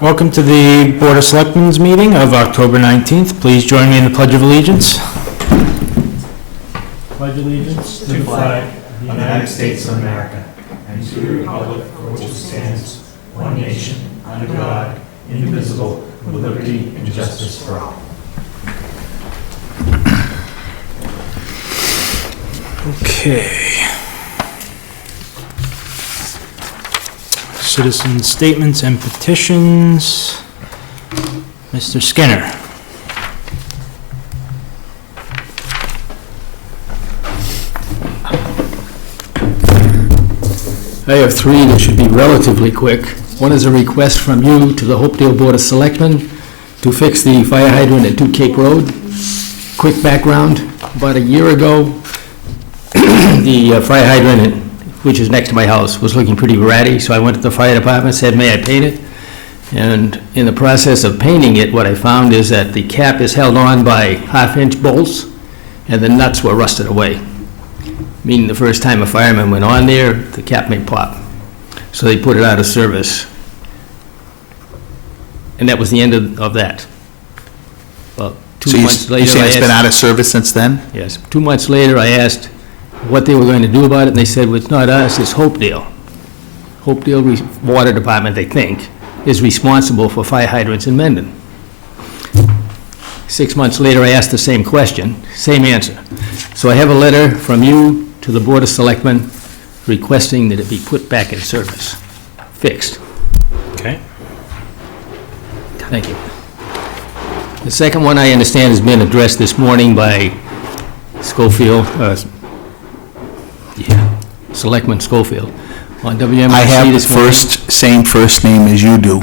Welcome to the Board of Selectmen's meeting of October 19th. Please join me in the Pledge of Allegiance. Pledge allegiance to the flag of the United States of America and to the republic for which it stands, one nation, under God, indivisible, with liberty and justice for all. Okay. Citizen statements and petitions. Mr. Skinner. I have three that should be relatively quick. One is a request from you to the Hopedale Board of Selectmen to fix the fire hydrant at 2 Cape Road. Quick background, about a year ago, the fire hydrant, which is next to my house, was looking pretty ratty, so I went to the fire department, said, may I paint it? And in the process of painting it, what I found is that the cap is held on by half-inch bolts, and the nuts were rusted away. Meaning the first time a fireman went on there, the cap may pop. So they put it out of service. And that was the end of that. Well, 2 months later, you're saying it's been out of service since then? Yes. 2 months later, I asked what they were going to do about it, and they said, well, it's not us, it's Hopedale. Hopedale Water Department, they think, is responsible for fire hydrants in Mendon. 6 months later, I asked the same question, same answer. So I have a letter from you to the Board of Selectmen requesting that it be put back in service, fixed. Okay. Thank you. The second one, I understand, has been addressed this morning by Schofield, Selectman Schofield on WMRC. I have the this morning. same first name as you do.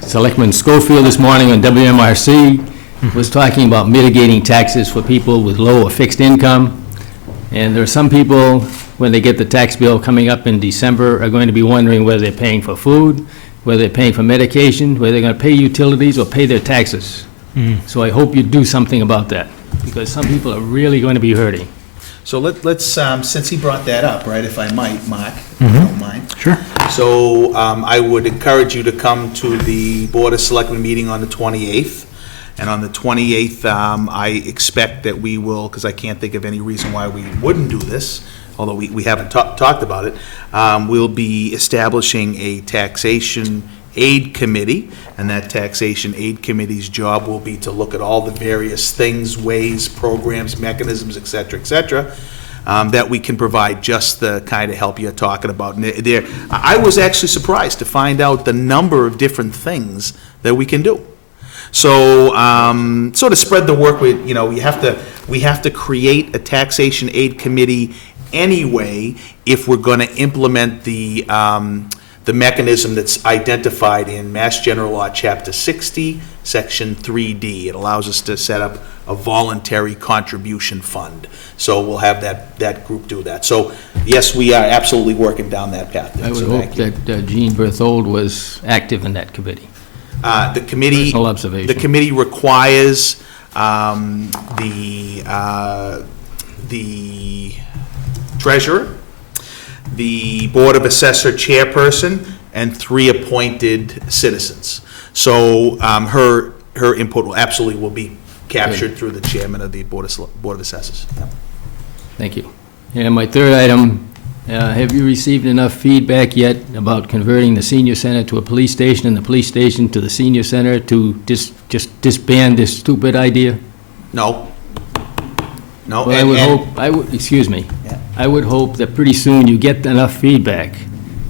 Selectman Schofield this morning on WMRC was talking about mitigating taxes for people with low or fixed income. And there are some people, when they get the tax bill coming up in December, are going to be wondering whether they're paying for food, whether they're paying for medication, whether they're going to pay utilities or pay their taxes. So I hope you do something about that, because some people are really going to be hurting. So let's since he brought that up, right, if I might, Mark, if you don't mind. Sure. So I would encourage you to come to the Board of Selectmen meeting on the 28th. And on the 28th, I expect that we will, because I can't think of any reason why we wouldn't do this, although we haven't talked about it, we'll be establishing a taxation aid committee, and that taxation aid committee's job will be to look at all the various things, ways, programs, mechanisms, et cetera, that we can provide just the kind of help you're talking about. And I was actually surprised to find out the number of different things that we can do. So, sort of spread the work. We have to create a taxation aid committee anyway if we're going to implement the mechanism that's identified in Mass General Law, Chapter 60, Section 3D. It allows us to set up a voluntary contribution fund. So we'll have that group do that. So, yes, we are absolutely working down that path. I would hope that Jean Berthold was active in that committee. The committee. Personal observation. The committee requires the treasurer, the Board of Assessor chairperson, and 3 appointed citizens. So her input will be captured through the chairman of the Board of Assessors. Yeah. Thank you. And my third item, have you received enough feedback yet about converting the senior center to a police station and the police station to the senior center to just disband this stupid idea? No. No. Well, I would hope that pretty soon you get enough feedback.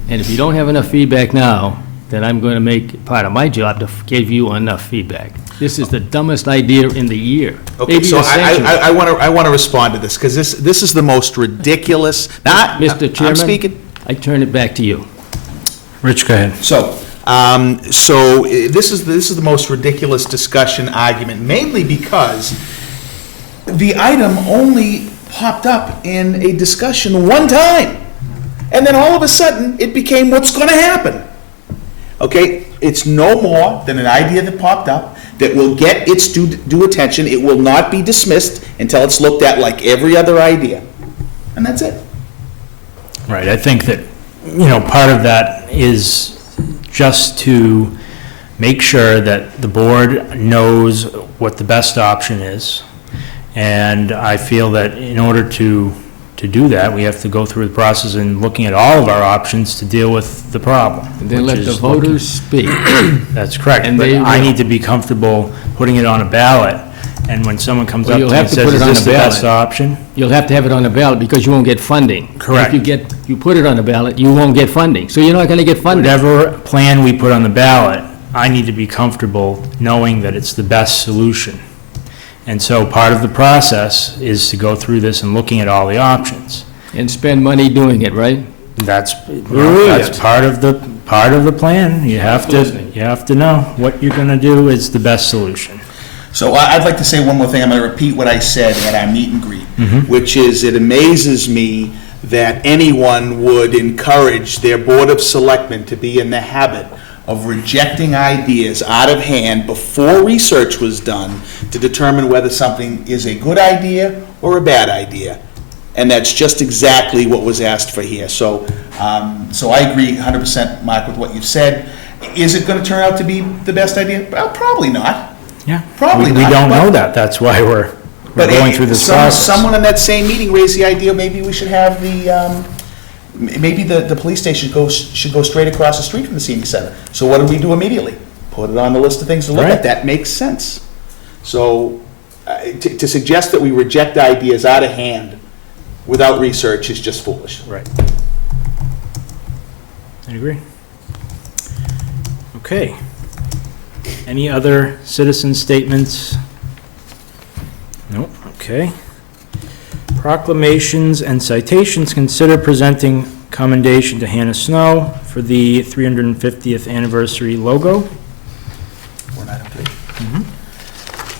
And if you don't have enough feedback now, then I'm going to make it part of my job to give you enough feedback. This is the dumbest idea in the year. Okay, so I want to respond to this, because this is the most ridiculous. Mr. Chairman, I'm speaking. I turn it back to you. Rich, go ahead. So this is the most ridiculous discussion argument, mainly because the item only popped up in a discussion one time, and then all of a sudden it became what's going to happen. Okay, it's no more than an idea that popped up that will get its due attention. It will not be dismissed until it's looked at like every other idea, and that's it. Right, I think that, part of that is just to make sure that the board knows what the best option is. And I feel that in order to do that, we have to go through the process and looking at all of our options to deal with the problem. And then which let the is looking- voters speak. That's correct, And but they I will. need to be comfortable putting it on a ballot, and when someone comes Well, up to you'll me have and to says, put it is on this a the best ballot. option? You'll have to have it on the ballot because you won't get funding. Correct. If you put it on the ballot, you won't get funding. So you're not gonna get funding. Whatever plan we put on the ballot, I need to be comfortable knowing that it's the best solution. And so part of the process is to go through this and looking at all the options. And spend money doing it, right? That's part of the plan. You have to know what you're gonna do is the best solution. So I'd like to say one more thing. I'm going to repeat what I said at our meet and greet, which is it amazes me that anyone would encourage their Board of Selectmen to be in the habit of rejecting ideas out of hand before research was done to determine whether something is a good idea or a bad idea. And that's just exactly what was asked for here. So I agree 100%, Mark, with what you said. Is it going to turn out to be the best idea? Well, probably not. Yeah. Probably We not, don't but- know that. That's why we're But going through this process. Someone in that same meeting raised the idea, maybe we should have maybe the police station should go straight across the street from the senior center. So what do we do immediately? Put it on the list of things to look Right. at. That makes sense. So to suggest that we reject ideas out of hand without research is just foolish. Right. I agree. Okay. Any other citizen statements? Nope, okay. Proclamations and citations. Consider presenting commendation to Hannah Snow for the 350th anniversary logo. We're not in three.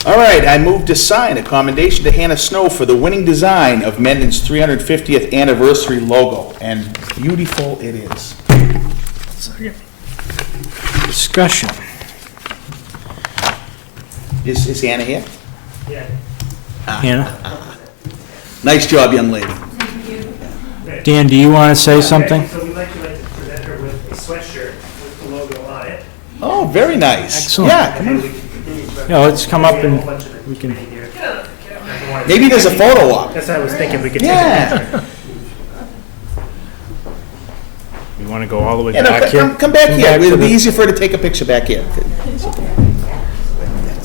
All right, I move to sign a commendation to Hannah Snow for the winning design of Mendon's 350th anniversary logo, and beautiful it is. Discussion. Is Hannah here? Hannah? Nice job, young lady. Dan, do you want to say something? So we'd like to present her with a sweatshirt with the logo on it. Oh, very nice. Excellent. Yeah, come on. Yeah, let's come up and we can, Maybe there's a photo op. That's what I was thinking, we could take a Yeah. picture. we want to go all the way Yeah, no, back here? come back here. to It'll be the- easier for her to take a picture back here.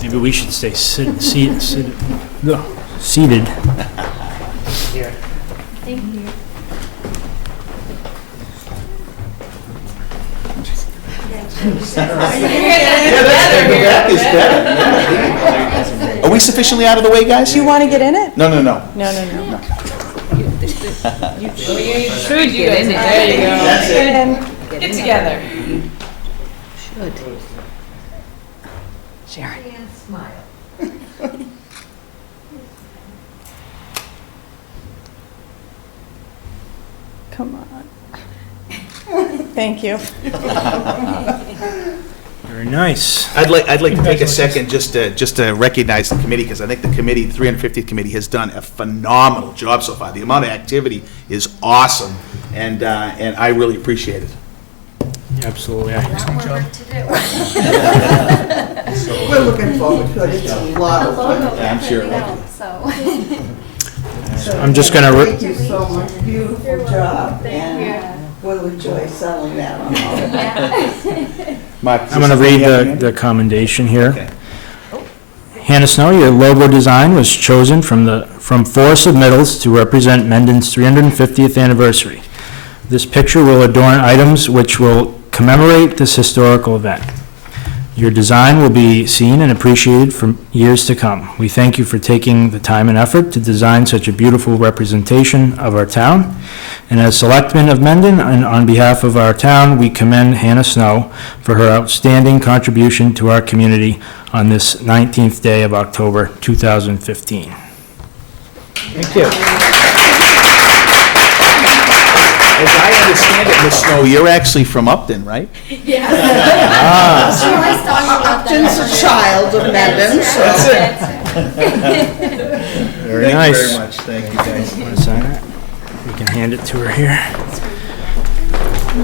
Maybe we should stay seated. Here. Back is better. Yeah. Are we sufficiently out of the way, guys? Do you want to get in it? No. No. Should get in it. There you go. That's it. And Get together. Sharon. Come on. Thank you. Very nice. I'd like to take a second just to recognize the committee, because I think the committee, the 350th committee, has done a phenomenal job so far. The amount of activity is awesome, and I really appreciate it. Absolutely. We're looking forward to it. It's a lot of fun. I'm sure. I'm just gonna Thank you so much. Beautiful job. And we'll enjoy selling that on all of that. Mark, I'm going to read the commendation here. Okay. Hannah Snow, your logo design was chosen from 4 submittals to represent Mendon's 350th anniversary. This picture will adorn items which will commemorate this historical event. Your design will be seen and appreciated for years to come. We thank you for taking the time and effort to design such a beautiful representation of our town. And as Selectmen of Mendon, and on behalf of our town, we commend Hannah Snow for her outstanding contribution to our community on this 19th day of October 2015. Thank you. As I understand it, Ms. Snow, you're actually from Upton, right? Upton's a child of Mendon, so. Very nice. much. Thank you, guys. Want to sign it? We can hand it to her here. Are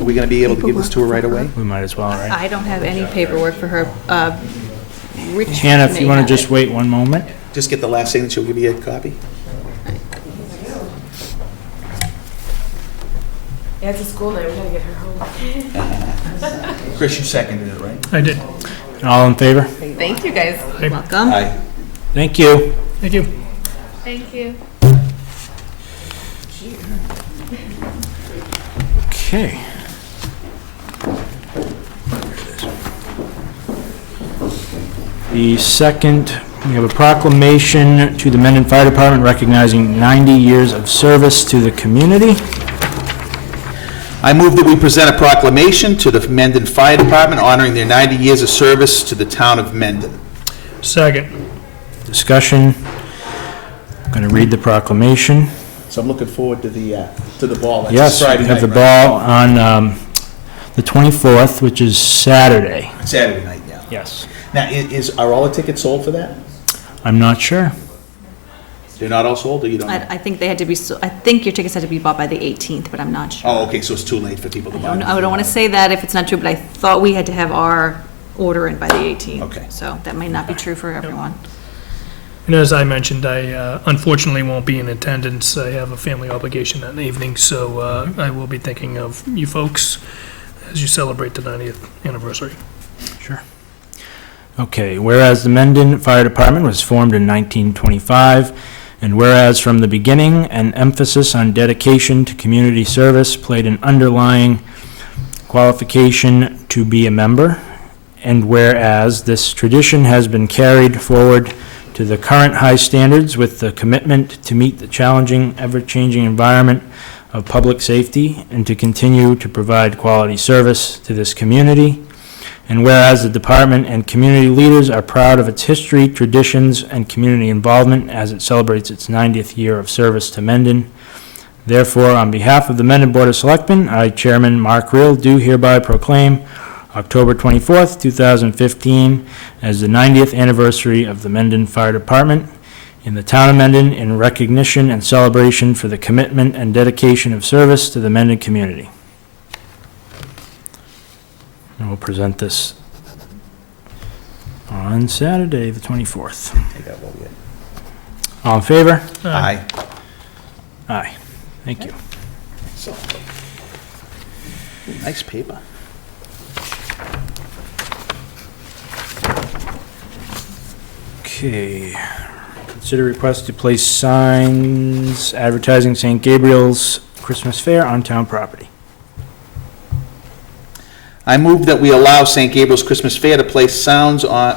we going to be able to give this to her right away? We might as well, right? I don't have any paperwork for her. Rich Hannah, if may you want have to just it. wait one moment. Just get the last signature, we'll give you a copy. Yeah, it's a school night, we gotta get her home. Chris, you seconded it, right? I did. All in favor? Thank you, guys. Welcome. Aye. Thank you. Thank you. Thank you. Okay. The second, we have a proclamation to the Mendon Fire Department recognizing 90 years of service to the community. I move that we present a proclamation to the Mendon Fire Department honoring their 90 years of service to the town of Mendon. Second. Discussion. I'm going to read the proclamation. So I'm looking forward to the ball. That's Yes, Friday we have night, the right? ball on the 24th, which is Saturday. Saturday night, yeah. Yes. Now, are all the tickets sold for that? I'm not sure. They're not all sold, or you don't know? I think they had to be, I think your tickets had to be bought by the 18th, but I'm not sure. Oh, okay, so it's too late for people to buy them. I don't want to say that if it's not true, but I thought we had to have our order in by the 18th. Okay. So that might not be true for everyone. And as I mentioned, I unfortunately won't be in attendance. I have a family obligation that evening, so I will be thinking of you folks as you celebrate the 90th anniversary. Sure. Okay, whereas the Mendon Fire Department was formed in 1925, and whereas from the beginning, an emphasis on dedication to community service played an underlying qualification to be a member, and whereas this tradition has been carried forward to the current high standards with the commitment to meet the challenging, ever-changing environment of public safety and to continue to provide quality service to this community. And whereas the department and community leaders are proud of its history, traditions, and community involvement as it celebrates its 90th year of service to Mendon. Therefore, on behalf of the Mendon Board of Selectmen, I, Chairman Mark Rill, do hereby proclaim October 24th, 2015 as the 90th anniversary of the Mendon Fire Department in the town of Mendon in recognition and celebration for the commitment and dedication of service to the Mendon community. And we'll present this on Saturday, the 24th. Take that vote yet. All in favor? Aye. Aye. Thank you. So, nice paper. Okay. Consider request to place signs advertising St. Gabriel's Christmas Fair on town property. I move that we allow St. Gabriel's Christmas Fair to place signs on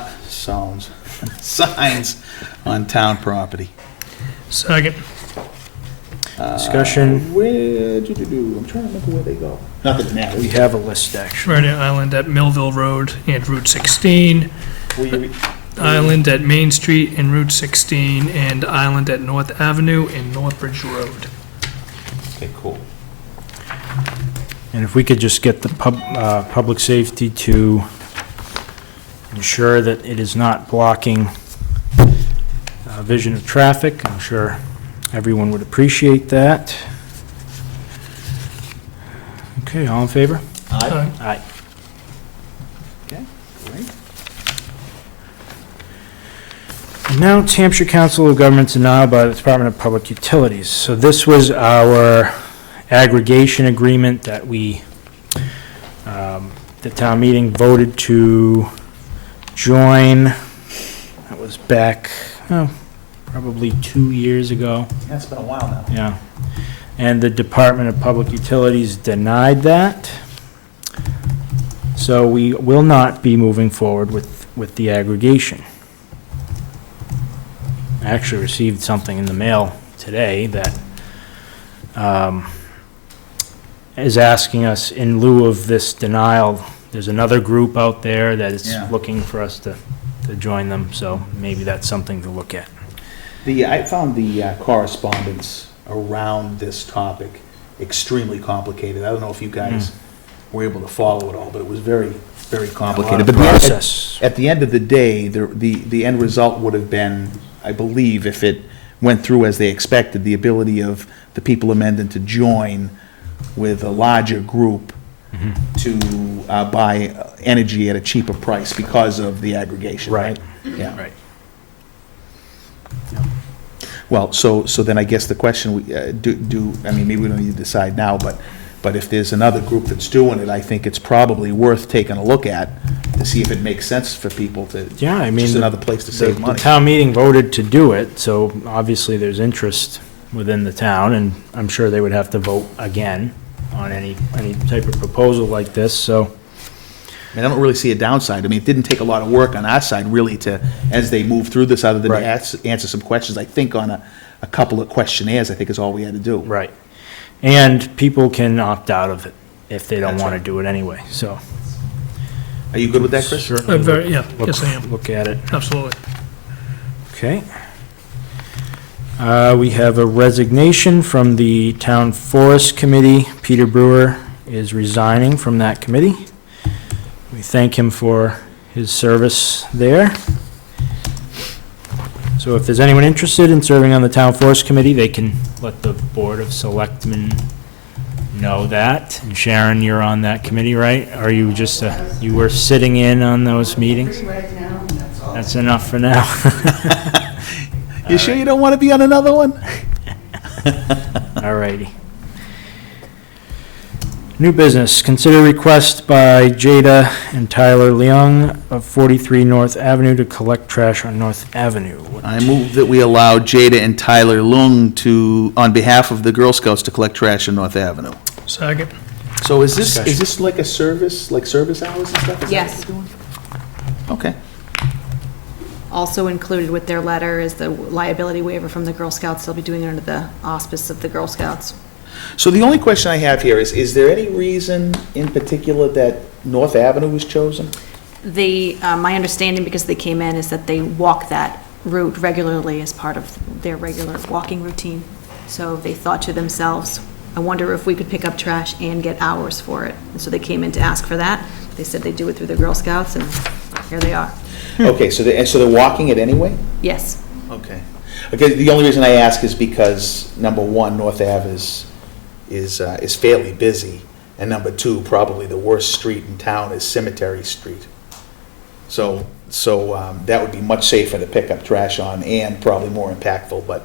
town property. Second. Discussion. I'm trying to remember where they go. Not that it matters. We have a list, actually. Trinity Island at Millville Road and Route 16. Island at Main Street and Route 16, and Island at North Avenue and Northbridge Road. Okay, cool. And if we could just get the public safety to ensure that it is not blocking vision of traffic, I'm sure everyone would appreciate that. Okay, all in favor? Aye. Aye. Okay, great. Now, it's Hampshire Council of Governments denial by the Department of Public Utilities. So this was our aggregation agreement that we, the town meeting voted to join. That was back, probably 2 years ago. That's been a while now. Yeah. And the Department of Public Utilities denied that. So we will not be moving forward with the aggregation. I actually received something in the mail today that is asking us, in lieu of this denial, there's another group out there that is Yeah. looking for us to join them, so maybe that's something to look at. I found the correspondence around this topic extremely complicated. I don't know if you guys were able to follow it all, but it was very, very complicated. But Process. at the end of the day, the end result would have been, I believe, if it went through as they expected, the ability of the people of Mendon to join with a larger group to buy energy at a cheaper price because of the aggregation, right? Yeah. Right. Well, so then I guess the question, I mean, maybe we don't need to decide now, but if there's another group that's doing it, I think it's probably worth taking a look at to see if it makes sense for people to, Yeah, I mean. just another place to save The money. town meeting voted to do it, so obviously there's interest within the town, and I'm sure they would have to vote again on any type of proposal like this, so. I mean, I don't really see a downside. I mean, it didn't take a lot of work on our side, really, to, as they move through this, other than to Right. answer some questions, I think on a couple of questionnaires, I think is all we had to do. Right. And people can opt out of it if they don't That's want to right. do it anyway, so. Are you good with that, Chris? Certainly Yeah, look- yes, I am. Look at it. Absolutely. Okay. We have a resignation from the Town Forest Committee. Peter Brewer is resigning from that committee. We thank him for his service there. So if there's anyone interested in serving on the Town Forest Committee, they can let the Board of Selectmen know that. And Sharon, you're on that committee, right? Are you just, you were sitting in on those meetings? Free right now, that's all. That's enough for now. You sure you don't want to be on another one? All righty. New business, consider request by Jada and Tyler Leung of 43 North Avenue to collect trash on North Avenue. I move that we allow Jada and Tyler Lung to, on behalf of the Girl Scouts, to collect trash on North Avenue. Second. So is this Discussion. like a service, like service hours and stuff? Is that Yes. what they're doing? Okay. Also included with their letter is the liability waiver from the Girl Scouts. They'll be doing it under the auspice of the Girl Scouts. So the only question I have here is there any reason in particular that North Avenue was chosen? My understanding, because they came in, is that they walk that route regularly as part of their regular walking routine. So they thought to themselves, I wonder if we could pick up trash and get hours for it. And so they came in to ask for that. They said they'd do it through the Girl Scouts, and here they are. Okay, so they're walking it anyway? Yes. Okay. Okay, the only reason I ask is because, number one, North Ave is fairly busy, and number two, probably the worst street in town is Cemetery Street. So that would be much safer to pick up trash on and probably more impactful, but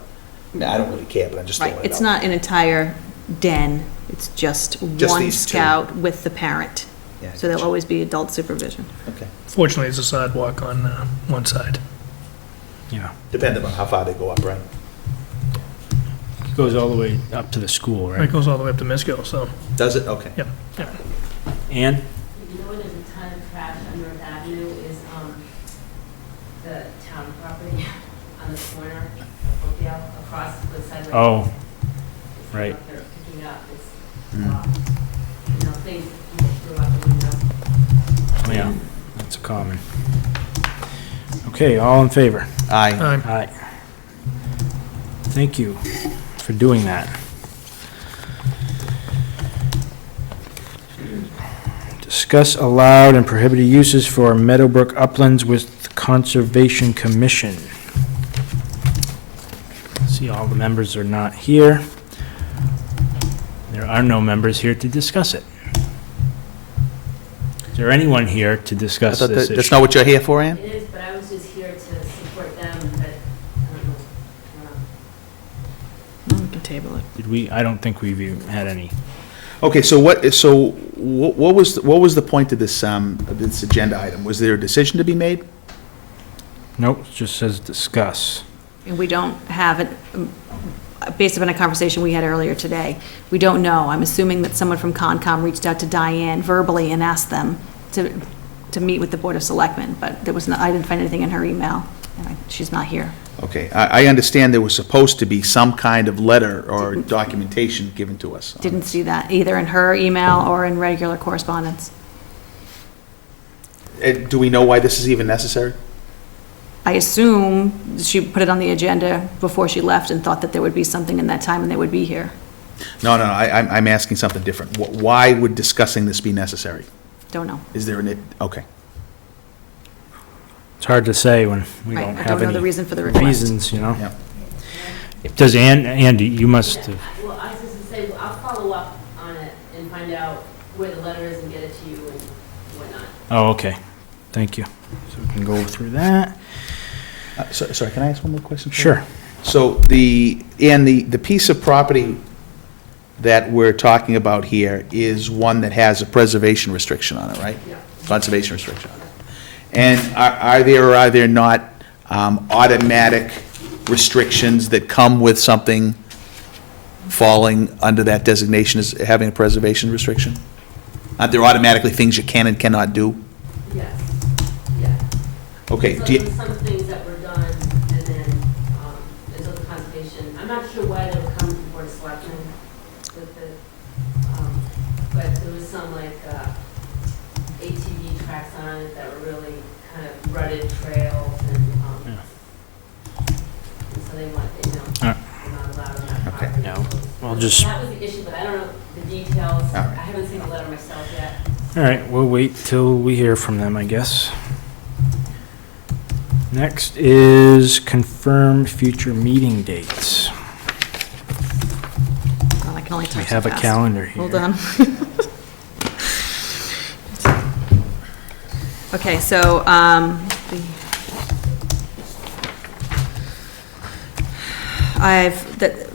I don't really care, but I'm just throwing Right. it out. It's not an entire den. It's just one these two. scout with the parent. Yeah, So there'll always be adult supervision. Okay, Fortunately, it's a sidewalk on one side. Yeah. depending on how far they go up, right? It goes all the way up to the school, It right? goes all the way up to Misco, so, Does it? Okay. yeah. Ann? You know where there's a ton of trash on North Avenue is, the town property on the corner of Oakdale, across the sidewalk. Oh, It's right. Up there picking up, it's, Mm. you know, things people threw out the window. Oh, yeah, that's a common. Okay, all in favor? Aye. Aye. Thank you for doing that. Discuss allowed and prohibited uses for Meadowbrook Uplands with Conservation Commission. See, all the members are not here. There are no members here to discuss it. Is there anyone here to I discuss thought this that's issue? not what you're here for, Ann? It is, but I was just here to support them, but I don't know. We can table it. Did we, I don't think we've even had any. Okay, so what was the point of this agenda item? Was there a decision to be made? Nope, it just says discuss. And we don't have it, based upon a conversation we had earlier today, we don't know. I'm assuming that someone from Concom reached out to Diane verbally and asked them to meet with the Board of Selectmen, but there was no, I didn't find anything in her email, and she's not here. Okay, I understand there was supposed to be some kind of letter or documentation given to us. Didn't see that, either in her email or in regular correspondence. Do we know why this is even necessary? I assume she put it on the agenda before she left and thought that there would be something in that time and they would be here. No, I'm asking something different. Why would discussing this be necessary? Don't know. Is there okay. It's hard to say when we Right, don't I have don't know the any reason for the request. reasons, you know? Yeah. Does Andy, you must have, Well, I was just gonna say, I'll follow up on it and find out where the letter is and get it to you and whatnot. oh, okay, thank you. So we can go through that. Sorry, can I ask one more question? Sure. So the piece of property that we're talking about here is one that has a preservation restriction on it, right? Yeah. Conservation restriction on it. And are there or are there not automatic restrictions that come with something falling under that designation as having a preservation restriction? Aren't there automatically things you can and cannot do? Yes, yeah. Okay, So do you, there's some things that were done, and then, there's other conservation, I'm not sure why they were coming before the selectmen with it, but there was some like, ATV tracks on it that were really kind of rutted trails, and so they want, All right. they're not allowed on that Okay. property. No, So I'll just- that was the issue, but I don't know the details, All right. I haven't seen the letter myself yet. All right, we'll wait till we hear from them, I guess. Next is confirm future meeting dates. Well, I can only We touch so have a fast. calendar here. Hold on. Okay, so,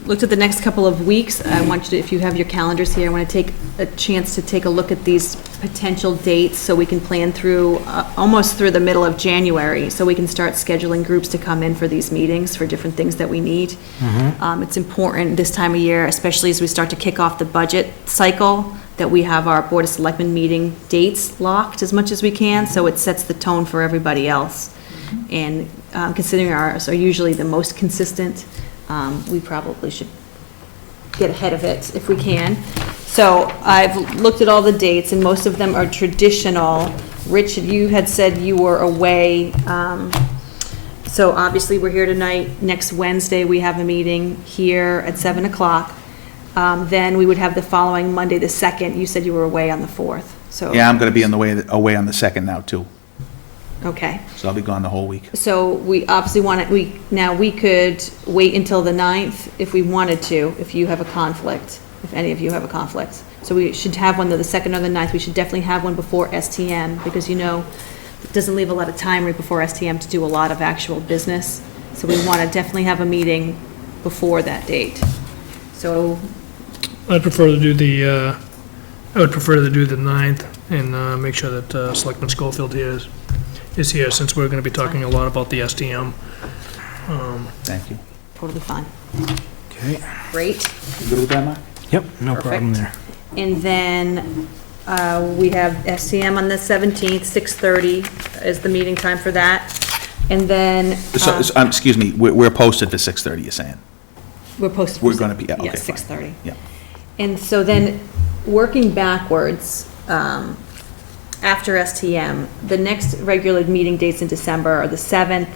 looked at the next couple of weeks. I want you to, if you have your calendars here, I want to take a chance to take a look at these potential dates so we can plan through, almost through the middle of January, so we can start scheduling groups to come in for these meetings for different things that we need. It's important this time of year, especially as we start to kick off the budget cycle, that we have our Board of Selectmen meeting dates locked as much as we can, so it sets the tone for everybody else. And considering ours are usually the most consistent, we probably should get ahead of it if we can. So I've looked at all the dates, and most of them are traditional. Rich, you had said you were away, so obviously we're here tonight. Next Wednesday, we have a meeting here at 7 o'clock. Then we would have the following Monday, the 2nd. You said you were away on the 4th, so. yeah, I'm gonna be away on the 2nd now, too. Okay. So I'll be gone the whole week. So we obviously want to, we could wait until the 9th if we wanted to, if you have a conflict, if any of you have a conflict. So we should have one, the 2nd or the 9th. We should definitely have one before STM, because it doesn't leave a lot of time right before STM to do a lot of actual business. So we want to definitely have a meeting before that date. So, I'd prefer to do the 9th and make sure that Selectman Schofield is here, since we're going to be talking a lot about the STM. Thank you. totally fine. Okay. Great. You good with that, Mark? Yep, no problem there. And then we have STM on the 17th, 6:30 is the meeting time for that. And then So, excuse me, we're posted for 6:30, you're saying? we're posted. We're gonna be, yeah, okay, Yeah, fine. 6:30. Yeah. And so then, working backwards, after STM, the next regular meeting dates in December are the 7th.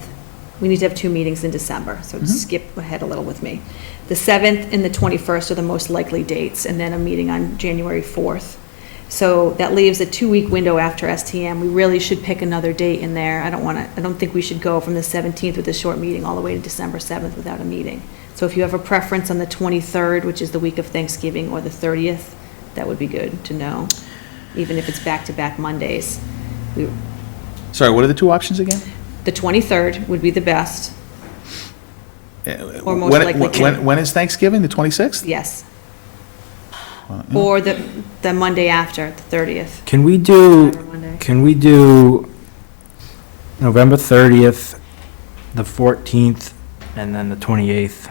We need to have 2 meetings in December, so skip ahead a little with me. The 7th and the 21st are the most likely dates, and then a meeting on January 4th. So that leaves a 2-week window after STM. We really should pick another date in there. I don't think we should go from the 17th with a short meeting all the way to December 7th without a meeting. So if you have a preference on the 23rd, which is the week of Thanksgiving, or the 30th, that would be good to know, even if it's back-to-back Mondays. Sorry, what are the two options again? The 23rd would be the best, Or most When- likely- When is Thanksgiving, the 26th? yes. Or the Monday after, the 30th. Can we Cyber Monday. do November 30th, the 14th, and then the 28th?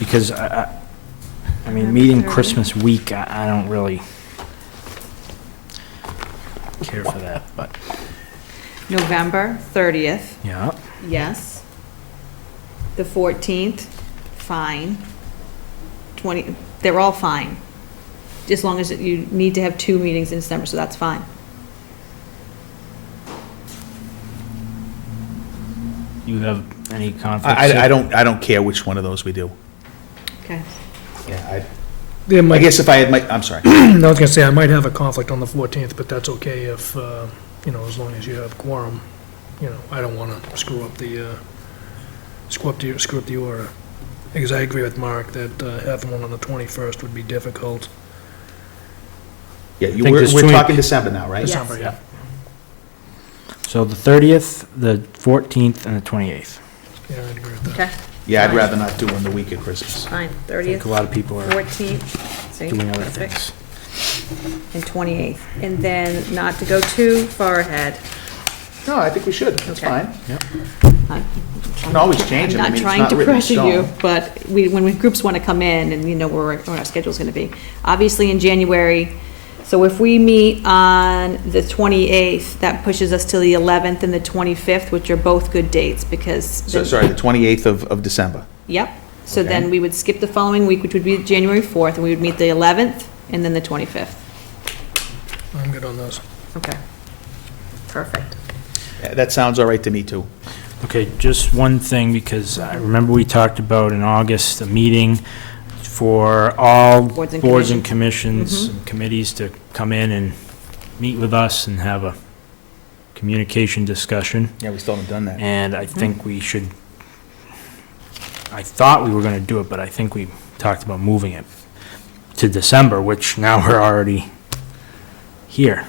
Because I mean, November meeting 30th. Christmas week, I don't really care for that, but, November 30th, yeah. yes. The 14th, fine. They're all fine. As long as you need to have 2 meetings in December, so that's fine. You have any conflicts? I don't care which one of those we do. Okay. Yeah, There I might, guess if I had I'm sorry. I was gonna say, I might have a conflict on the 14th, but that's okay if, as long as you have quorum. I don't wanna screw up the screw up the order. Because I agree with Mark that having one on the 21st would be difficult. Yeah, think there's we're too many- talking December now, right? December, yeah. So the 30th, the 14th, and the 28th. Yeah, I'd agree with that. Okay, Yeah, I'd rather not do on the week of Christmas. fine, I 30th, think a lot of people are 14th, see, doing other perfect, things. and 28th. And then, not to go too far ahead. No, I think we should. That's Okay. fine. Can always change them. I I'm mean, not it's trying not to written in pressure you, stone. but when groups want to come in and you know where our schedule's going to be. Obviously, in January, so if we meet on the 28th, that pushes us to the 11th and the 25th, which are both good dates, because. So, sorry, the 28th of December. Yep, so Okay. then we would skip the following week, which would be January 4th, and we would meet the 11th and then the 25th. I'm good on those. Okay. Perfect. Yeah, that sounds all right to me, too. Okay, just one thing, because I remember we talked about in August, a meeting for all Boards and boards and commissions. commissions and committees to come in and meet with us and have a communication discussion. Yeah, we still haven't done that. And I think we should, I thought we were gonna do it, but I think we talked about moving it to December, which now we're already here.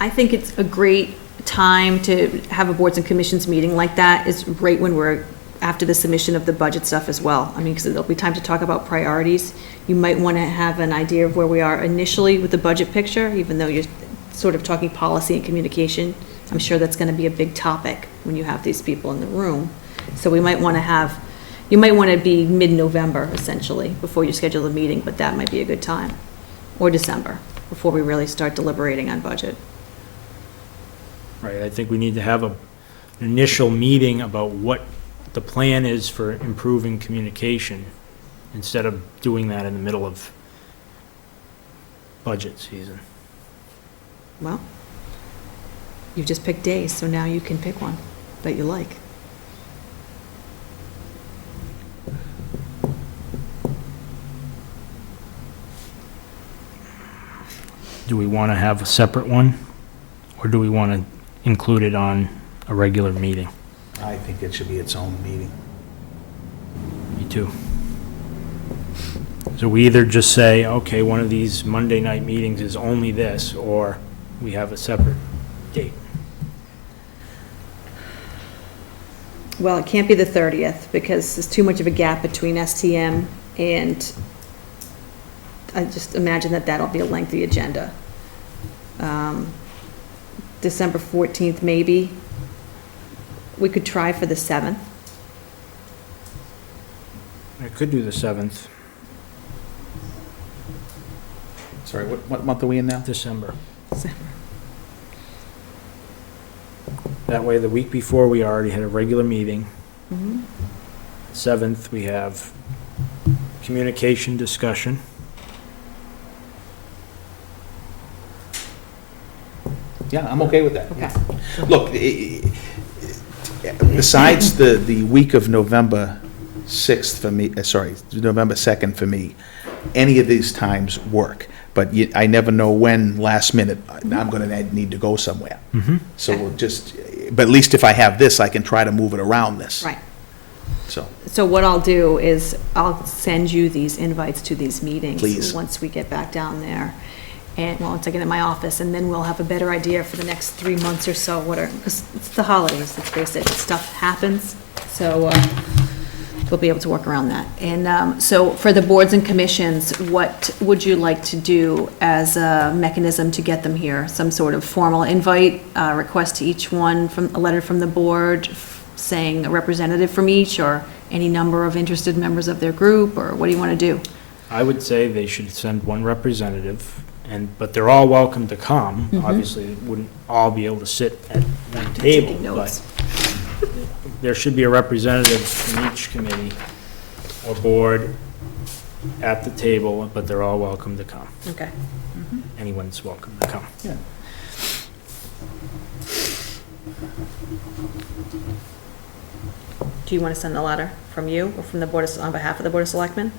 I think it's a great time to have a boards and commissions meeting like that, is right when we're after the submission of the budget stuff as well. I mean, because there'll be time to talk about priorities. You might want to have an idea of where we are initially with the budget picture, even though you're sort of talking policy and communication. I'm sure that's going to be a big topic when you have these people in the room. So we might want to have, you might want to be mid-November essentially before you schedule the meeting, but that might be a good time. Or December, before we really start deliberating on budget. Right, I think we need to have an initial meeting about what the plan is for improving communication, instead of doing that in the middle of budget season. Well, you've just picked days, so now you can pick one that you like. Do we want to have a separate one, or do we want to include it on a regular meeting? I think it should be its own meeting. Me too. So we either just say, okay, one of these Monday night meetings is only this, or we have a separate date. Well, it can't be the 30th, because there's too much of a gap between STM and, I just imagine that that'll be a lengthy agenda. December 14th, maybe. We could try for the 7th. I could do the 7th, Sorry, what month are we in now? December. That way, the week before, we already had a regular meeting. Mhm. 7th, we have communication discussion. Yeah, I'm okay with that. Okay. Look, besides the week of November 6th for me, sorry, November 2nd for me, any of these times work. But I never know when, last minute, I'm going to need to go somewhere. So we'll just, but at least if I have this, I can try to move it around this. Right. So, So what I'll do is I'll send you these invites to these meetings. Please. Once we get back down there. And, well, once I get in my office, and then we'll have a better idea for the next 3 months or so, because it's the holidays, let's face it, stuff happens. So, we'll be able to work around that. And, so for the boards and commissions, what would you like to do as a mechanism to get them here? Some sort of formal invite, request to each one, from a letter from the board saying a representative from each, or any number of interested members of their group, or what do you want to do? I would say they should send one representative, but they're all welcome to come. Obviously, they wouldn't all be able to sit at one table, Taking notes. but there should be a representative from each committee or board at the table, but they're all welcome to come. Okay. Anyone's welcome to come. yeah. Do you want to send a letter from you, or from the board, on behalf of the Board of Selectmen?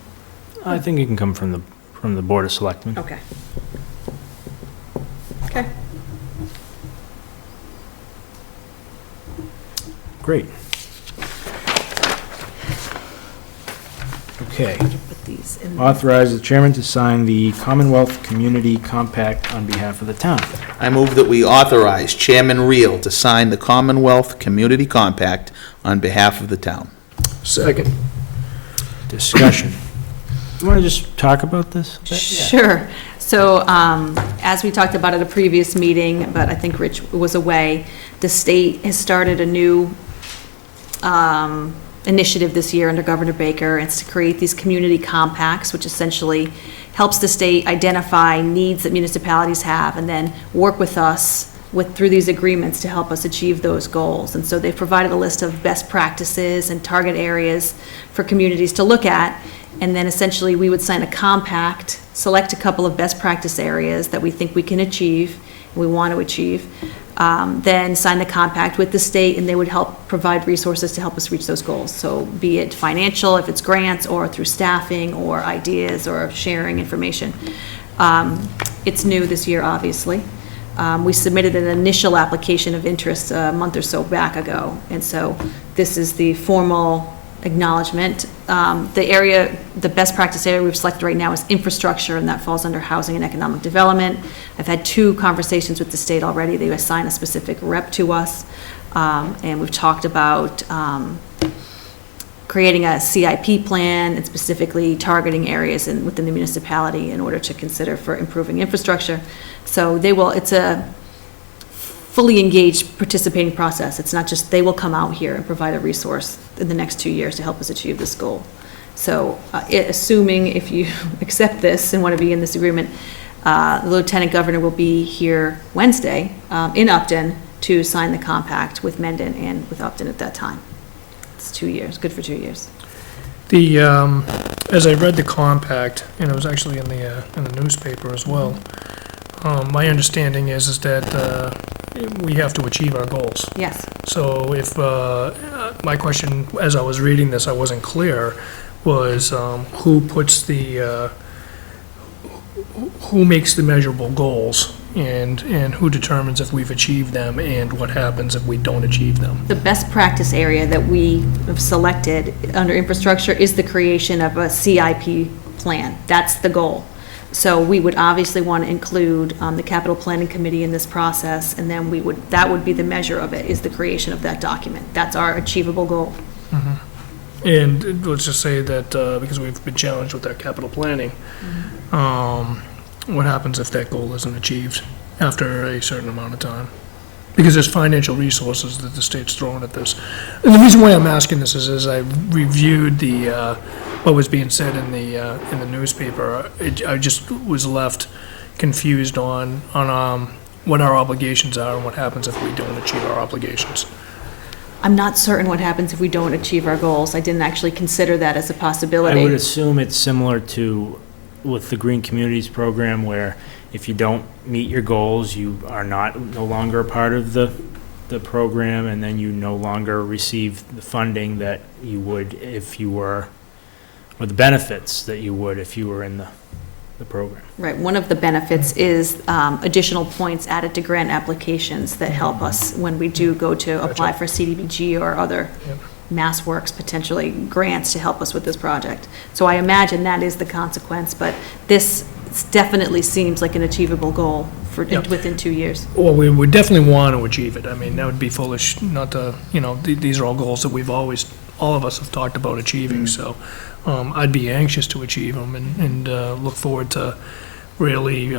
I think it can come from the Board of Selectmen. Okay. Okay. Great. Okay. Put these in. Authorize the chairman to sign the Commonwealth Community Compact on behalf of the town. I move that we authorize Chairman Reel to sign the Commonwealth Community Compact on behalf of the town. Second. Discussion. You want to just talk about this? Sure. So, as we talked about at a previous meeting, but I think Rich was away, the state has started a new initiative this year under Governor Baker. It's to create these community compacts, which essentially helps the state identify needs that municipalities have and then work with us through these agreements to help us achieve those goals. And so they've provided a list of best practices and target areas for communities to look at. And then essentially we would sign a compact, select a couple of best practice areas that we think we can achieve, we want to achieve, then sign the compact with the state, and they would help provide resources to help us reach those goals. So be it financial, if it's grants, or through staffing, or ideas, or sharing information. It's new this year, obviously. We submitted an initial application of interest a month or so back ago, and so this is the formal acknowledgement. The best practice area we've selected right now is infrastructure, and that falls under housing and economic development. I've had 2 conversations with the state already. They assign a specific rep to us, and we've talked about creating a CIP plan and specifically targeting areas within the municipality in order to consider for improving infrastructure. So it's a fully engaged participating process. It's not just they will come out here and provide a resource in the next 2 years to help us achieve this goal. So assuming if you accept this and want to be in this agreement, the Lieutenant Governor will be here Wednesday in Upton to sign the compact with Mendon and with Upton at that time. It's 2 years, good for 2 years. As I read the compact, and it was actually in the newspaper as well, my understanding is that we have to achieve our goals. Yes. So if, my question, as I was reading this, I wasn't clear, was who puts who makes the measurable goals, and who determines if we've achieved them, and what happens if we don't achieve them? The best practice area that we have selected under infrastructure is the creation of a CIP plan. That's the goal. So we would obviously want to include the capital planning committee in this process, and then that would be the measure of it, is the creation of that document. That's our achievable goal. Mm-hmm. And let's just say that, because we've been challenged with our capital planning, what happens if that goal isn't achieved after a certain amount of time? Because there's financial resources that the state's throwing at this. And the reason why I'm asking this is, as I reviewed what was being said in the newspaper, I just was left confused on what our obligations are and what happens if we don't achieve our obligations. I'm not certain what happens if we don't achieve our goals. I didn't actually consider that as a possibility. I would assume it's similar to with the Green Communities program, where if you don't meet your goals, you are no longer a part of the program, and then you no longer receive the funding that you would if you were, or the benefits that you would if you were in the program. Right, one of the benefits is additional points added to grant applications that help us when we do go to apply for CDBG or other Mass Works, potentially grants to help us with this project. So I imagine that is the consequence, but this definitely seems like an achievable goal within 2 years. Well, we would definitely want to achieve it. I mean, that would be foolish not to, these are all goals that all of us have talked about achieving, so I'd be anxious to achieve them and look forward to really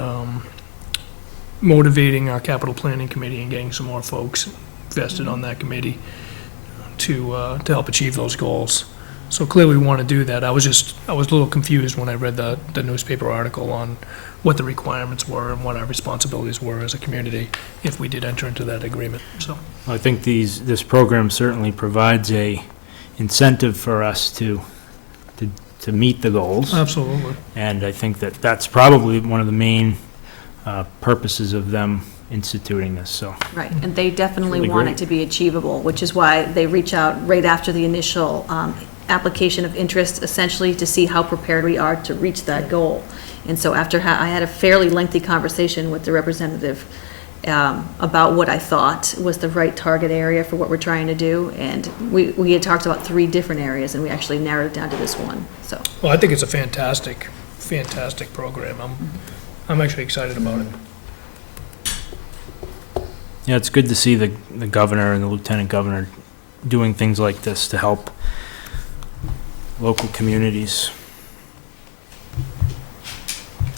motivating our capital planning committee and getting some more folks vested on that committee to help achieve those goals. So clearly we want to do that. I was a little confused when I read the newspaper article on what the requirements were and what our responsibilities were as a community if we did enter into that agreement. So I think this program certainly provides a incentive for us to meet the goals. Absolutely. And I think that's probably one of the main purposes of them instituting this, so. Right, and they definitely Really want great. it to be achievable, which is why they reach out right after the initial application of interest, essentially to see how prepared we are to reach that goal. And so after I had a fairly lengthy conversation with the representative, about what I thought was the right target area for what we're trying to do. And we had talked about 3 different areas, and we actually narrowed it down to this one, so. Well, I think it's a fantastic, fantastic program. I'm actually excited about it. Yeah, it's good to see the governor and the lieutenant governor doing things like this to help local communities.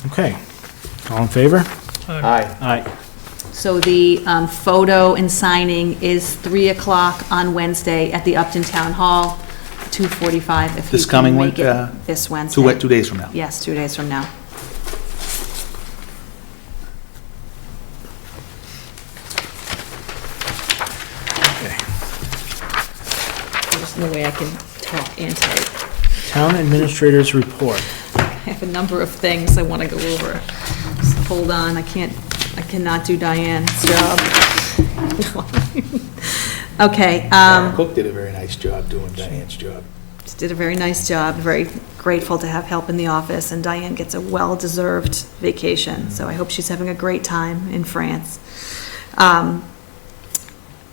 Okay, all in favor? Aye. Aye. So the photo and signing is 3 o'clock on Wednesday at the Upton Town Hall, 2:45 if you This can coming make week, it this Wednesday. 2 days from now. Yes, 2 days from now. Okay. There's no way I can talk and type. Town administrators report. I have a number of things I want to go over. Just hold on, I cannot do Diane's job. Okay, Cook did a very nice job doing Diane's job. she did a very nice job, very grateful to have help in the office, and Diane gets a well-deserved vacation, so I hope she's having a great time in France.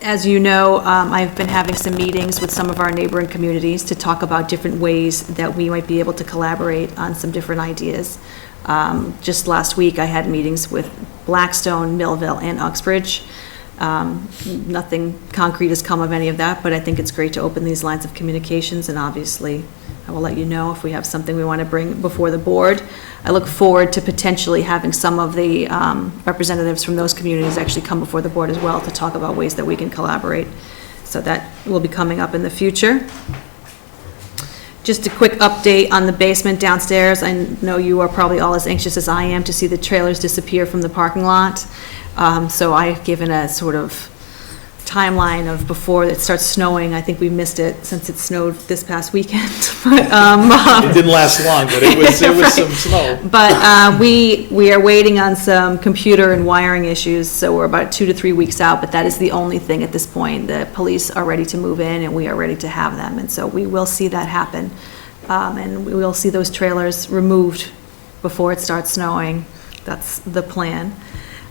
As you know, I've been having some meetings with some of our neighboring communities to talk about different ways that we might be able to collaborate on some different ideas. Just last week, I had meetings with Blackstone, Millville, and Uxbridge. Nothing concrete has come of any of that, but I think it's great to open these lines of communications, and obviously, I will let you know if we have something we want to bring before the board. I look forward to potentially having some of the representatives from those communities actually come before the board as well to talk about ways that we can collaborate. So that will be coming up in the future. Just a quick update on the basement downstairs. I know you are probably all as anxious as I am to see the trailers disappear from the parking lot. So I've given a sort of timeline of before it starts snowing. I think we missed it since it snowed this past weekend. But, It didn't last long, but it was some snow. but we are waiting on some computer and wiring issues, so we're about 2 to 3 weeks out, but that is the only thing at this point. The police are ready to move in, and we are ready to have them, and so we will see that happen. And we will see those trailers removed before it starts snowing. That's the plan.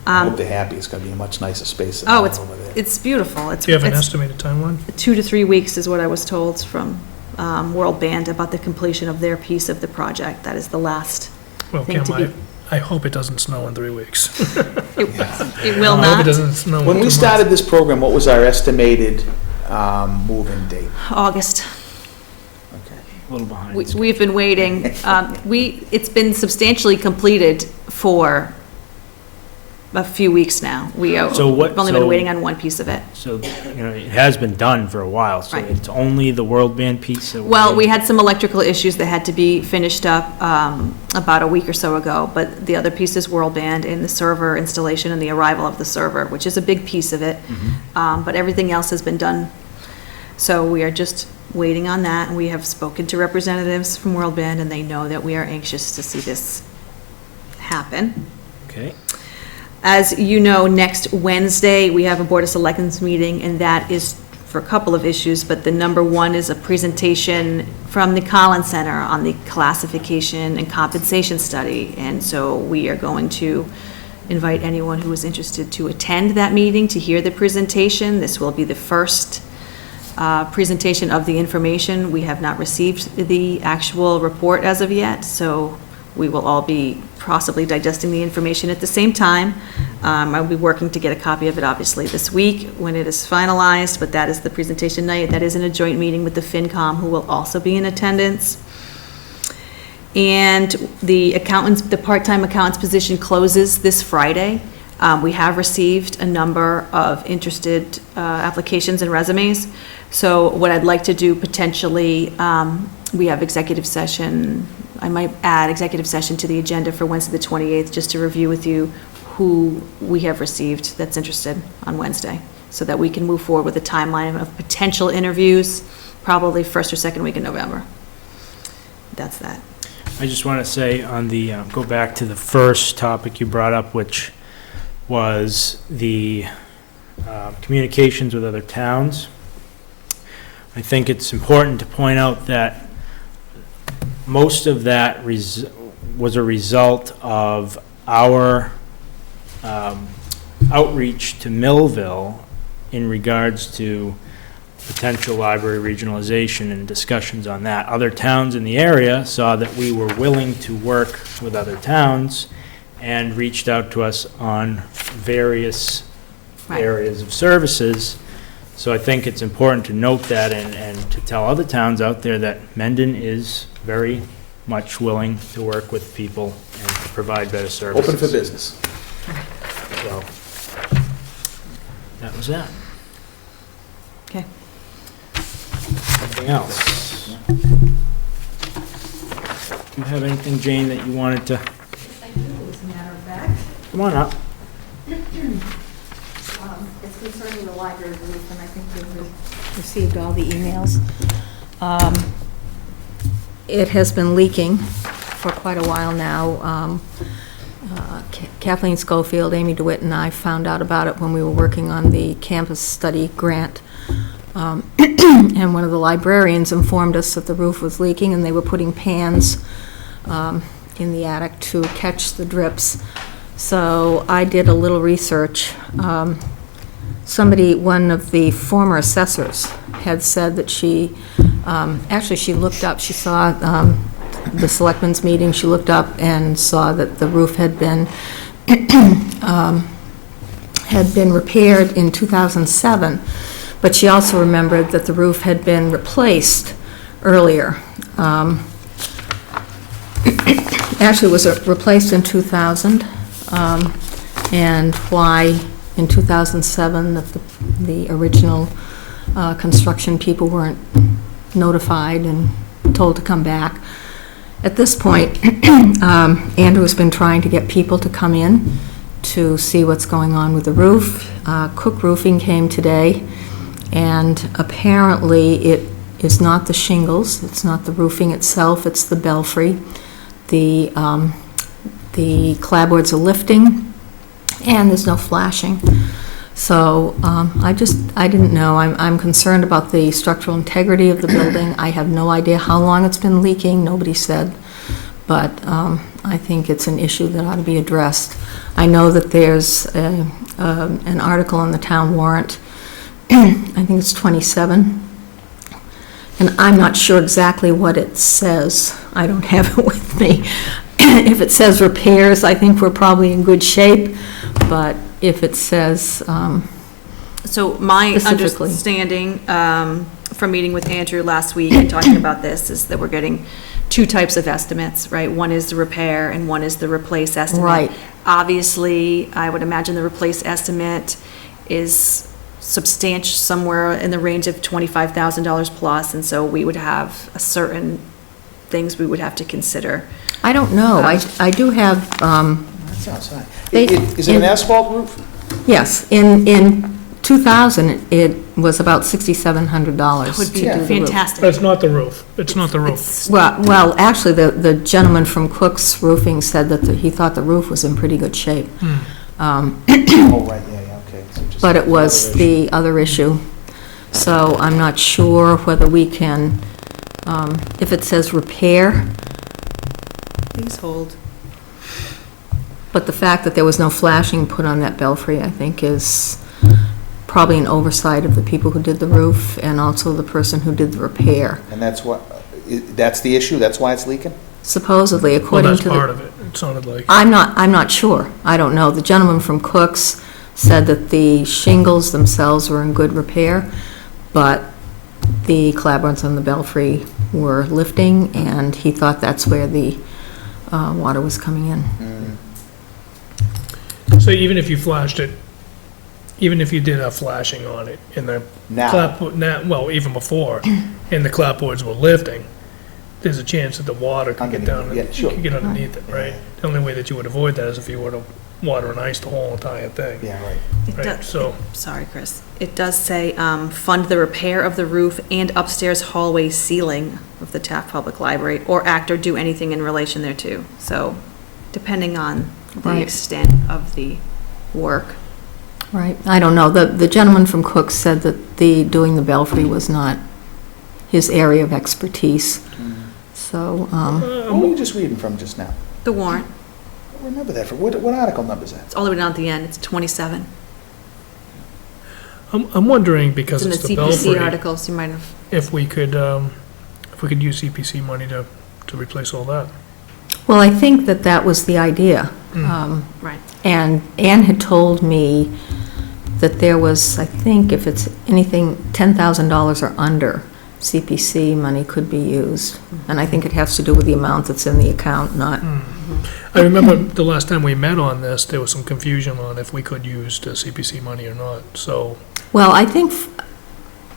I hope they're happy. It's gonna be a much nicer space than Oh, over there. it's beautiful. Do you have an estimated timeline? 2 to 3 weeks is what I was told from World Band about the completion of their piece of the project. That is the last Well, thing to Kim, be. I hope it doesn't snow in 3 weeks. It will I hope it not. doesn't snow in 2 When we months. started this program, what was our estimated move-in date? August. Okay. A little behind. We've been waiting. It's been substantially completed for a few weeks now. We've only been waiting on one piece of it. So, it has been done for a while, so Right. it's only the World Band piece that we're Well, we waiting- had some electrical issues that had to be finished up about a week or so ago, but the other piece is World Band and the server installation and the arrival of the server, which is a big piece of it. But everything else has been done. So we are just waiting on that, and we have spoken to representatives from World Band, and they know that we are anxious to see this happen. Okay. As you know, next Wednesday, we have a Board of Selectmen's meeting, and that is for a couple of issues, but the number one is a presentation from the Collins Center on the classification and compensation study. And so we are going to invite anyone who is interested to attend that meeting to hear the presentation. This will be the first presentation of the information. We have not received the actual report as of yet, so we will all be possibly digesting the information at the same time. I'll be working to get a copy of it, obviously, this week when it is finalized, but that is the presentation night. That is in a joint meeting with the FinCom, who will also be in attendance. And the accountants, the part-time accountant's position closes this Friday. We have received a number of interested applications and resumes. So what I'd like to do potentially, we have executive session. I might add executive session to the agenda for Wednesday the 28th, just to review with you who we have received that's interested on Wednesday, so that we can move forward with a timeline of potential interviews, probably first or second week in November. That's that. I just want to say on the, go back to the first topic you brought up, which was the communications with other towns. I think it's important to point out that most of that was a result of our outreach to Millville in regards to potential library regionalization and discussions on that. Other towns in the area saw that we were willing to work with other towns and reached out to us on various Right. areas of services. So I think it's important to note that and to tell other towns out there that Mendon is very much willing to work with people and to provide better services. Open for business. So, that was that. Okay. Anything else? Do you have anything, Jane, that you wanted to? I do, as a matter of fact. Come on up. It's concerning the library roof, and I think you've received all the emails. It has been leaking for quite a while now. Kathleen Schofield, Amy DeWitt, and I found out about it when we were working on the campus study grant. And one of the librarians informed us that the roof was leaking, and they were putting pans in the attic to catch the drips. So I did a little research. One of the former assessors had said that she looked up, she saw the selectmen's meeting, she looked up and saw that the roof had been repaired in 2007, but she also remembered that the roof had been replaced earlier. Actually, it was replaced in 2000, and why in 2007 that the original construction people weren't notified and told to come back. At this point, Andrew has been trying to get people to come in to see what's going on with the roof. Cook Roofing came today, and apparently it is not the shingles, it's not the roofing itself, it's the belfry. The clapboards are lifting, and there's no flashing. So I didn't know. I'm concerned about the structural integrity of the building. I have no idea how long it's been leaking. Nobody said. But I think it's an issue that ought to be addressed. I know that there's an article in the town warrant, I think it's 27, and I'm not sure exactly what it says. I don't have it with me. If it says repairs, I think we're probably in good shape, but if it says So my Specifically. understanding from meeting with Andrew last week and talking about this is that we're getting two types of estimates, right? One is the repair and one is the replace estimate. Right. Obviously, I would imagine the replace estimate is substantial, somewhere in the range of $25,000 plus, and so we would have certain things we would have to consider. I don't know. I do have, That's outside. They- Is it an asphalt roof? yes, in 2000, it was about $6,700 Would to be do the roof. fantastic. That's not the roof. It's not the roof. Well, actually, the gentleman from Cook's Roofing said that he thought the roof was in pretty good shape. Oh, right, yeah, okay. So just But it was another issue. the other issue. So I'm not sure whether we can, if it says repair, Please hold. but the fact that there was no flashing put on that belfry, I think, is probably an oversight of the people who did the roof and also the person who did the repair. And that's that's the issue? That's why it's leaking? Supposedly, Well, according that's to part the... of it. It sounded like. I'm not sure. I don't know. The gentleman from Cook's said that the shingles themselves were in good repair, but the clapboards on the belfry were lifting, and he thought that's where the water was coming in. So even if you flashed it, even if you did have flashing on it in the Now, well, even before, and the clapboards were lifting, there's a chance that the water could get down, Underneath, yeah, sure. could get underneath it, right? The only way that you would avoid that is if you were to water and ice the whole entire thing, yeah, right. It right? does- So, Sorry, Chris. It does say, fund the repair of the roof and upstairs hallway ceiling of the Taft Public Library, or act or do anything in relation thereto. So, depending on the Right. extent of the work. Right. I don't know. The gentleman from Cook's said that doing the belfry was not his area of expertise. So, Who were you just reading from just now? The warrant. don't remember that. What article number is that? It's all the way down at the end, it's 27. I'm wondering, because It's in it's the the CPC belfry, articles, you might have. if we could use CPC money to replace all that. Well, I think that was the idea. Right. And Ann had told me that there was, I think, if it's anything $10,000 or under, CPC money could be used. And I think it has to do with the amount that's in the account, not, I remember the last time we met on this, there was some confusion on if we could use the CPC money or not, so. well, I think,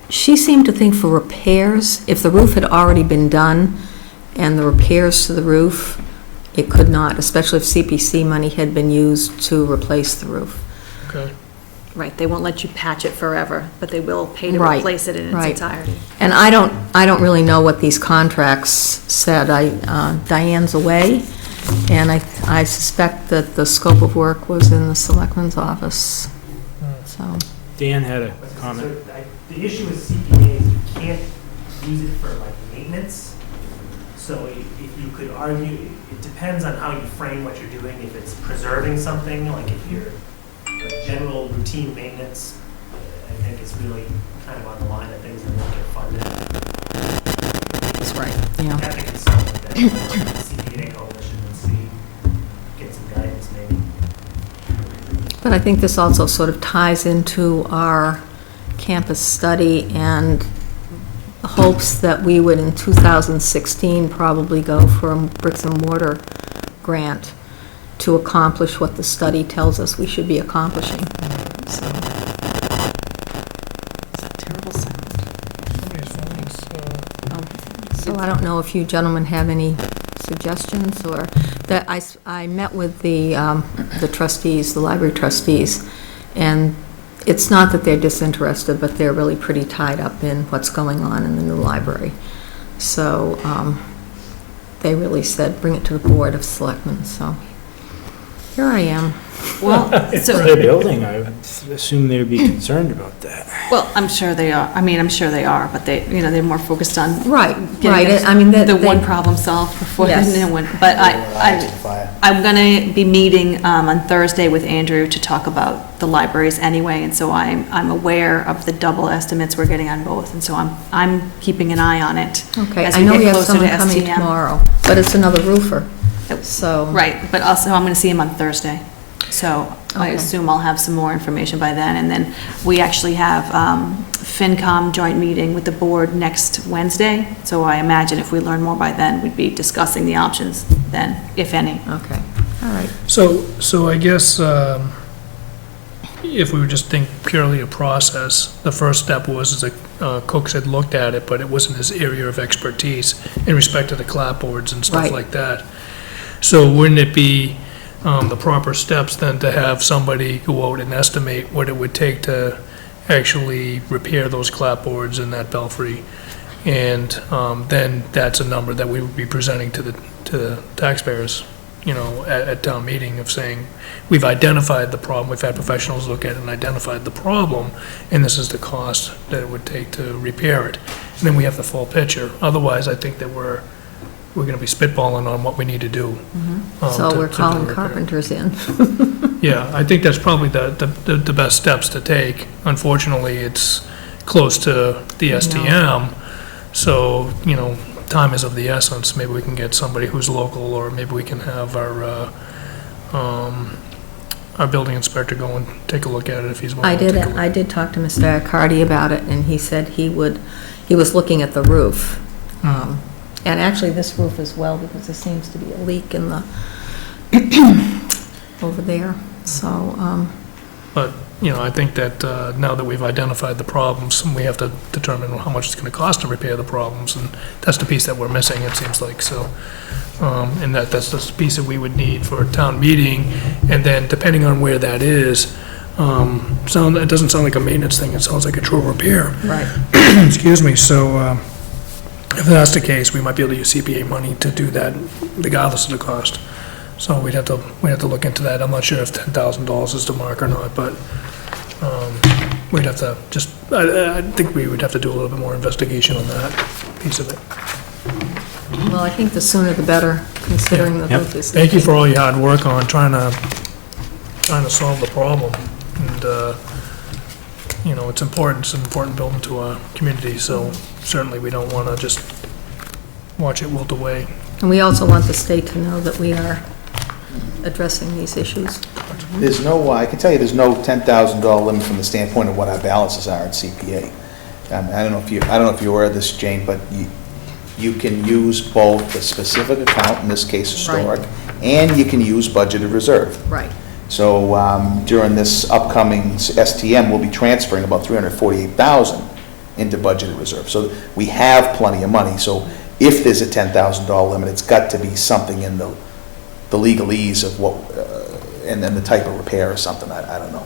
she seemed to think for repairs, if the roof had already been done and the repairs to the roof, it could not, especially if CPC money had been used to replace the roof. Okay. Right, they won't let you patch it forever, but they will pay to Right, replace it in its right. entirety. And I don't really know what these contracts said. Diane's away, and I suspect that the scope of work was in the selectman's office, so. Dan had a comment. So, the issue with CPA is you can't use it for like maintenance. So if you could argue, it depends on how you frame what you're doing. If it's preserving something, like if you're general routine maintenance, I think it's really kind of on the line of things that won't get funded. That's right. You Yeah. have to consult with that CPA coalition and see, get some guidance maybe. But I think this also sort of ties into our campus study and hopes that we would in 2016 probably go for a bricks and mortar grant to accomplish what the study tells us we should be accomplishing. So, Terrible sound. so I don't know if you gentlemen have any suggestions, or that I met with the trustees, the library trustees, and it's not that they're disinterested, but they're really pretty tied up in what's going on in the new library. So they really said, bring it to the Board of Selectmen, so here I am. Well, so, Their building, I would assume they'd be concerned about that. well, I'm sure they are, I'm sure they are, but they, they're more focused on Right, getting right, I mean, the one problem solved before the Yes. new one. But I'm gonna be meeting on Thursday with Andrew to talk about the libraries anyway, and so I'm aware of the double estimates we're getting on both, and so I'm keeping an eye on it. Okay, as I we know get we have closer to someone coming STM. tomorrow, but it's another roofer, so. Right, but also I'm gonna see him on Thursday, so I Okay. assume I'll have some more information by then, and then we actually have FinCom joint meeting with the board next Wednesday, so I imagine if we learn more by then, we'd be discussing the options then, if any. Okay, all right. So I guess if we would just think purely a process, the first step was that Cooks had looked at it, but it wasn't his area of expertise in respect to the clapboards and stuff Right. like that. So wouldn't it be the proper steps then to have somebody go out and estimate what it would take to actually repair those clapboards in that belfry? And then that's a number that we would be presenting to the taxpayers, at town meeting, of saying, we've identified the problem, we've had professionals look at it and identified the problem, and this is the cost that it would take to repair it. And then we have the full picture. Otherwise, I think that we're going to be spitballing on what we need to do. So to we're do calling the repair. carpenters in. Yeah, I think that's probably the best steps to take. Unfortunately, it's close to the STM, so, time is of the essence. Maybe we can get somebody who's local, or maybe we can have our building inspector go and take a look at it if he's willing to take a look. I did talk to Mr. Accardi about it, and he said he was looking at the roof. And actually, this roof as well, because there seems to be a leak in the, over there, so, But, I think that now that we've identified the problems, we have to determine how much it's going to cost to repair the problems, and that's the piece that we're missing, it seems like, so. And that's the piece that we would need for a town meeting, and then depending on where that is, it doesn't sound like a maintenance thing, it sounds like a true repair. right. Excuse me, so if that's the case, we might be able to use CPA money to do that regardless of the cost. So we'd have to look into that. I'm not sure if $10,000 is the mark or not, but we'd have to I think we would have to do a little bit more investigation on that piece of it. Well, I think the sooner the better, considering the Yep. roof is Thank you leaking. for all your hard work on trying to solve the problem. And, you know, it's an important building to our community, so certainly we don't want to just watch it wilt away. And we also want the state to know that we are addressing these issues. There's no, I can tell you, there's no $10,000 limit from the standpoint of what our balances are at CPA. I don't know if you're aware of this, Jane, but you can use both the specific account, in this case historic, and you can use budgeted reserve. Right. So during this upcoming STM, we'll be transferring about $348,000 into budgeted reserve. So we have plenty of money. So if there's a $10,000 limit, it's got to be something in the legalese of what, and then the type of repair or something, I don't know.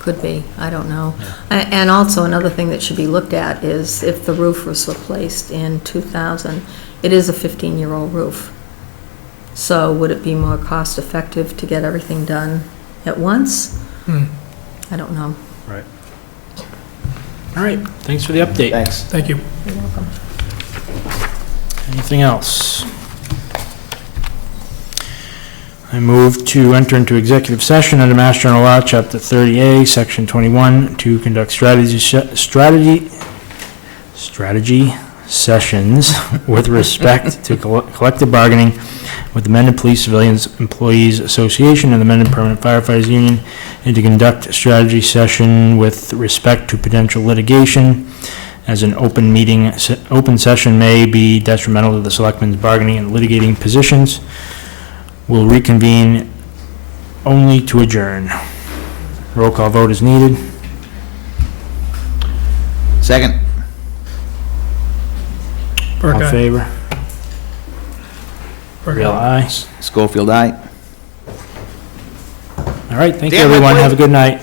Could be, I don't know. And also, another thing that should be looked at is if the roof was replaced in 2000, it is a 15-year-old roof. So would it be more cost-effective to get everything done at once? I don't know. Right. All right, thanks for the update. Thanks. Thank you. You're welcome. Anything else? I move to enter into executive session under Mass General Law, Chapter 30A, Section 21, to conduct strategy sessions with respect to collective bargaining with the Mendon Police Civilians Employees Association and the Mendon Permanent Firefighters Union, and to conduct a strategy session with respect to potential litigation, as an open session may be detrimental to the Selectmen's bargaining and litigating positions. Will reconvene only to adjourn. Roll call vote is needed. Second. Burke, All in aye. favor? Burke, Real aye. aye. Schofield, aye. All right, thank you, Damn, I everyone. played- Have a good night.